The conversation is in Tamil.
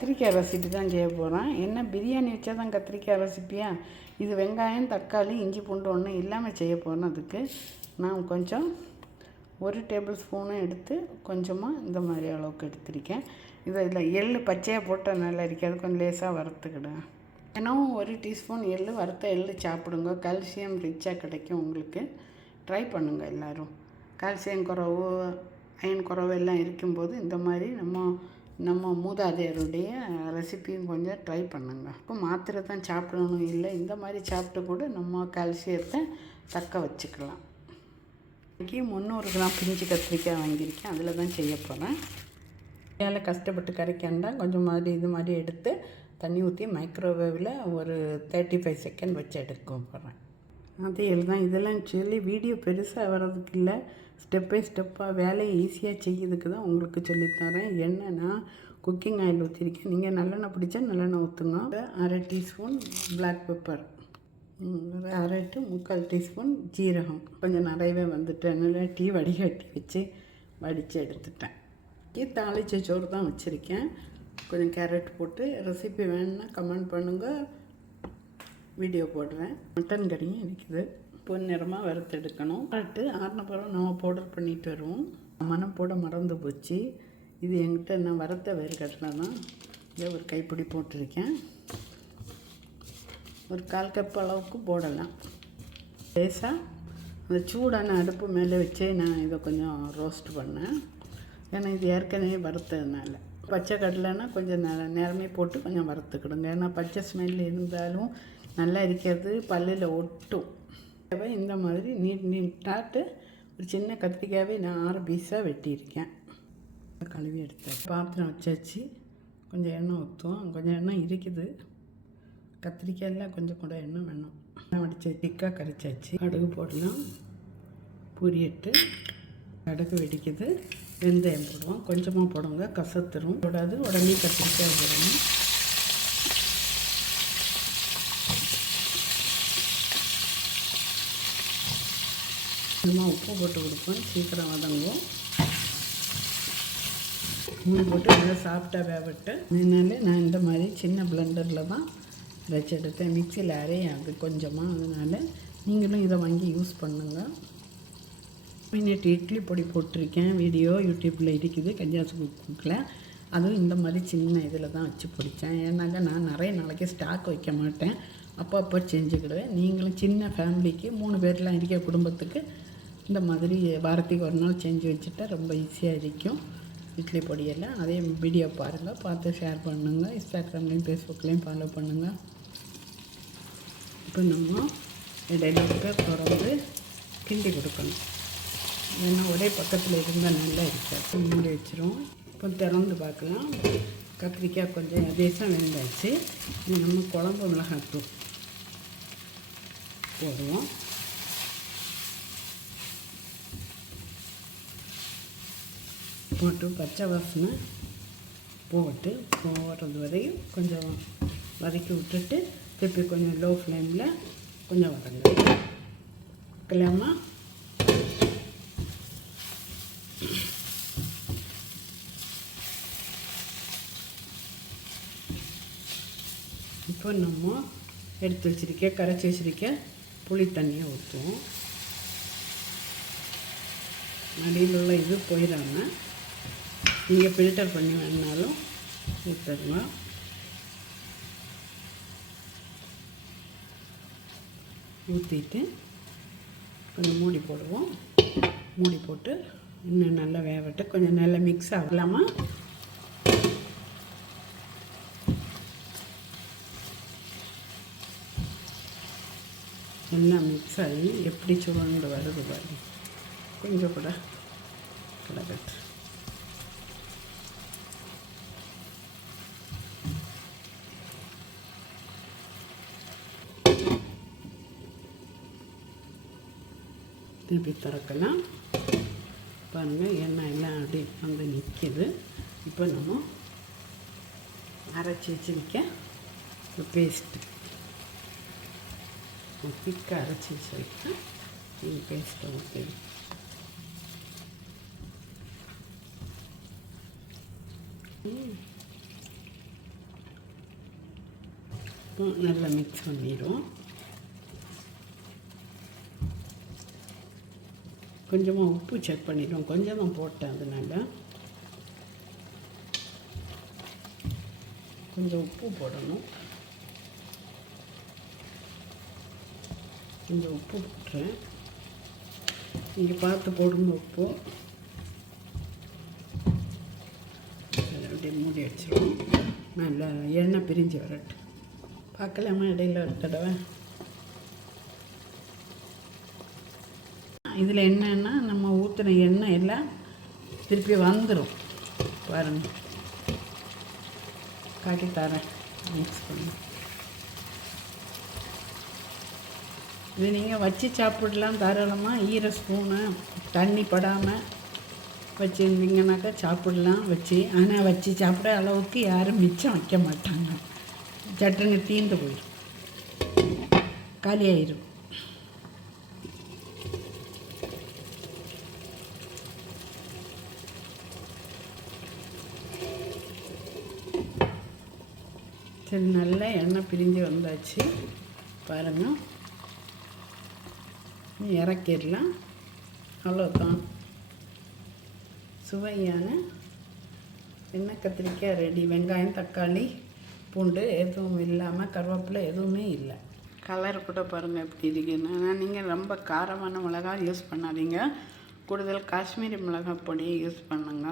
கத்திரிக்காய் ரெசிபி தான் செய்ய போகிறேன். என்ன பிரியாணி வச்சா தான் கத்திரிக்காய் ரெசிப்பியா? இது வெங்காயம், தக்காளி, இஞ்சி பூண்டு ஒன்றும் இல்லாமல் செய்ய போகிறேன். அதுக்கு நான் கொஞ்சம் 1 டேபிள் ஸ்பூனும் எடுத்து கொஞ்சமாக இந்த மாதிரி அளவுக்கு எடுத்திருக்கேன். இதில் எள் பச்சையாக போட்டால் நல்லா இருக்காது, கொஞ்சம் லேசாக வறுத்துக்கிடுங்க. தினமும் 1 டீஸ்பூன் எள், வறுத்த எள் சாப்பிடுங்க. கால்சியம் ரிச்சாக கிடைக்கும் உங்களுக்கு. ட்ரை பண்ணுங்கள் எல்லோரும். கால்சியம் குறவு, அயன் குறவு எல்லாம் இருக்கும்போது இந்த மாதிரி நம்ம மூதாதையருடைய ரெசிப்பியும் கொஞ்சம் ட்ரை பண்ணுங்க. இப்போ மாத்திரை தான் சாப்பிடணும் இல்லை, இந்த மாதிரி சாப்பிட்டு கூட நம்ம கால்சியத்தை தக்க வச்சுக்கலாம். இன்றைக்கி 300 கிராம் பிஞ்சு கத்திரிக்காய் வாங்கியிருக்கேன், அதில் தான் செய்ய போகிறேன். வேலை கஷ்டப்பட்டு கரைக்காண்டா கொஞ்சம் மாதிரி இது மாதிரி எடுத்து தண்ணி ஊற்றி மைக்ரோவேவில் ஒரு 35 செகண்ட் வச்சு எடுக்க போகிறேன். அதே தான் இதெல்லாம் சொல்லி வீடியோ பெருசாக வர்றதுக்கு இல்லை, ஸ்டெப் பை ஸ்டெப்பாக வேலையை ஈஸியாக செய்யறதுக்கு தான் உங்களுக்கு சொல்லித்தரேன். என்னென்னா குக்கிங் ஆயில் ஊற்றிருக்கேன். நீங்கள் நல்லெண்ணெய் பிடிச்சா நல்லெண்ணெய் ஊற்றுங்க. 1/2 teaspoon black pepper, 1/2 to 3/4 teaspoon ஜீரகம். கொஞ்சம் நிறையவே வந்துட்டு நல்லா டீ வடிகட்டி வச்சு வடித்து எடுத்துட்டேன். தாளிச்ச சோறு தான் வச்சுருக்கேன். கொஞ்சம் கேரட் போட்டு. ரெசிபி வேணுன்னா கமெண்ட் பண்ணுங்கள், வீடியோ போடுறேன். மட்டன் கறியும் இருக்குது. பொன்னிறமாக வறுத்தெடுக்கணும். கரெக்டு ஆறின பிறகு நம்ம பவுடர் பண்ணிட்டு வருவோம். மனம் போட மறந்து போச்சு. இது என்கிட்ட நான் வறுத்த வேர்க்கடலை தான். இதை ஒரு கைப்பிடி போட்டிருக்கேன். ஒரு 1/4 கப் அளவுக்கு போடலாம். லேசாக அந்த சூடான அடுப்பு மேலே வச்சே நான் இதை கொஞ்சம் ரோஸ்ட் பண்ணேன். ஏன்னா இது ஏற்கனவே வறுத்ததுனால. பச்சை கடலைன்னா கொஞ்சம் நேரமே போட்டு கொஞ்சம் வறுத்துக்கிடுங்க. ஏன்னா பச்சை ஸ்மெல் இருந்தாலும் நல்லா இருக்கிறது, பல்லில் ஒட்டும். இந்த மாதிரி நீட்டாட்டு ஒரு சின்ன கத்திரிக்காவே நான் 6 பீஸாக வெட்டியிருக்கேன். கழுவி எடுத்தேன். பாத்திரம் வச்சாச்சு. கொஞ்சம் எண்ணெய் ஊற்றுவோம். கொஞ்சம் எண்ணெய் இருக்குது. கத்திரிக்காயில் கொஞ்சம் கூட எண்ணெய் வேணும். எண்ணெய் வடித்து திக்காக கரைச்சாச்சு. கடுகு போடலாம். பொரியட்டு கடுகு வெடிக்குது. வெந்தயம் போடுவோம். கொஞ்சமாக போடுங்க, கசத்துரும் போடாது. உடனே கத்திரிக்காய் போடணும். கொஞ்சமாக உப்பு போட்டு கொடுப்போம், சீக்கிரம் வதங்கும். மூணு போட்டு நல்லா சாஃப்டாக வேகவிட்டு. அதனால நான் இந்த மாதிரி சின்ன பிளெண்டரில் தான் அரைச்சி எடுத்தேன். மிக்சியில் அரையாது கொஞ்சமாக. அதனால் நீங்களும் இதை வாங்கி யூஸ் பண்ணுங்கள். நேற்று இட்லி பொடி போட்டிருக்கேன், வீடியோ யூடியூப்பில் இருக்குது, கன்னியாசு குக்கில். அதுவும் இந்த மாதிரி சின்ன இதில் தான் வச்சு பிடிச்சேன். ஏன்னாக்கா நான் நிறைய நாளைக்கு ஸ்டாக் வைக்க மாட்டேன், அப்போ செஞ்சுக்கிடுவேன். நீங்களும் சின்ன ஃபேமிலிக்கு 3 பேர்லாம் இருக்க குடும்பத்துக்கு இந்த மாதிரி வாரத்துக்கு ஒரு நாள் செஞ்சு வச்சுட்டா ரொம்ப ஈஸியாக இருக்கும் இட்லி பொடியெல்லாம். அதே வீடியோ பாருங்கள், பார்த்து ஷேர் பண்ணுங்கள். இன்ஸ்டாகிராம்லேயும் ஃபேஸ்புக்லேயும் ஃபாலோ பண்ணுங்கள். இப்போ நம்ம இடையில தொடர்ந்து கிண்டி கொடுக்கணும். ஏன்னா ஒரே பக்கத்தில் இருந்தால் நல்லா இருக்காது. மூடி வச்சிரும். இப்போ திறந்து பார்க்கலாம். கத்திரிக்காய் கொஞ்சம் லேசாக வெந்தாச்சு. நம்ம குழம்பு மிளகாத்தூள் போடுவோம். போட்டு பச்சை வாசனை போடுறது வரையும் கொஞ்சம் வதக்கி விட்டுட்டு திருப்பி கொஞ்சம் லோ ஃப்ளேமில் கொஞ்சம் வதங்கலாமா. இப்போ நம்ம எடுத்து வச்சுருக்க கரைச்சி வச்சுருக்க புளி தண்ணியை ஊற்றுவோம். அடியில் உள்ள இது போயிடாமல் நீங்கள் ஃபில்டர் பண்ணி வேணாலும் ஊற்றுங்க. ஊற்றிட்டு கொஞ்சம் மூடி போடுவோம். மூடி போட்டு இன்னும் நல்லா வேகட்டு. கொஞ்சம் நல்லா மிக்ஸ் ஆகலாமா. எல்லாம் மிக்ஸ் ஆகி எப்படி சுருண்டு வருது பாருங்க. கொஞ்சம் கூட கிடக்கட்டு. திருப்பி திறக்கலாம். பாருங்கள், எண்ணெய் எல்லாம் அப்படி வந்து நிற்கிது. இப்போ நம்ம அரைச்சி வச்சுருக்க பேஸ்ட்டு திக்காக அரைச்சி வச்சுருக்கேன். இந்த பேஸ்ட்டை ஊற்றி எல்லாத்துக்கும் நல்லா மிக்ஸ் பண்ணிடுவோம். கொஞ்சமாக உப்பு செக் பண்ணிடுவோம். கொஞ்சம் தான் போட்டேன், அதனால் கொஞ்சம் உப்பு போடணும். கொஞ்சம் உப்பு போட்டுறேன். நீங்கள் பார்த்து போடுங்க உப்பு. அப்படியே மூடி வச்சிருவோம். நல்லா எண்ணெய் பிரிஞ்சு வரட்டு. பார்க்கலாமா இடையில ஒரு தடவை? இதில் என்னன்னா நம்ம ஊற்றின எண்ணெய் எல்லாம் திருப்பி வந்துடும். பாருங்கள், காட்டி தரேன். மிக்ஸ் பண்ணி இது நீங்கள் வச்சு சாப்பிடலாம் தாராளமாக. ஈர ஸ்பூனு தண்ணி படாமல் வச்சுருந்தீங்கன்னாக்கா சாப்பிடலாம் வச்சு. ஆனால் வச்சு சாப்பிட அளவுக்கு யாரும் மிச்சம் வைக்க மாட்டாங்க. சட்டுன்னு தீர்ந்து போயிடும், காலி ஆயிடும். சரி, நல்லா எண்ணெய் பிரிஞ்சு வந்தாச்சு பாருங்கள். இறக்கிடலாம். அவ்வளோதான், சுவையான எண்ணெய் கத்திரிக்காய் ரெடி. வெங்காயம், தக்காளி, பூண்டு எதுவும் இல்லாமல், கருவேப்பிலை எதுவுமே இல்லை. கலர் கூட பாருங்கள் எப்படி இருக்குன்னு. ஆனால் நீங்கள் ரொம்ப காரமான மிளகாய் யூஸ் பண்ணாதீங்க. கூடுதல் காஷ்மீரி மிளகாய் பொடியை யூஸ் பண்ணுங்க.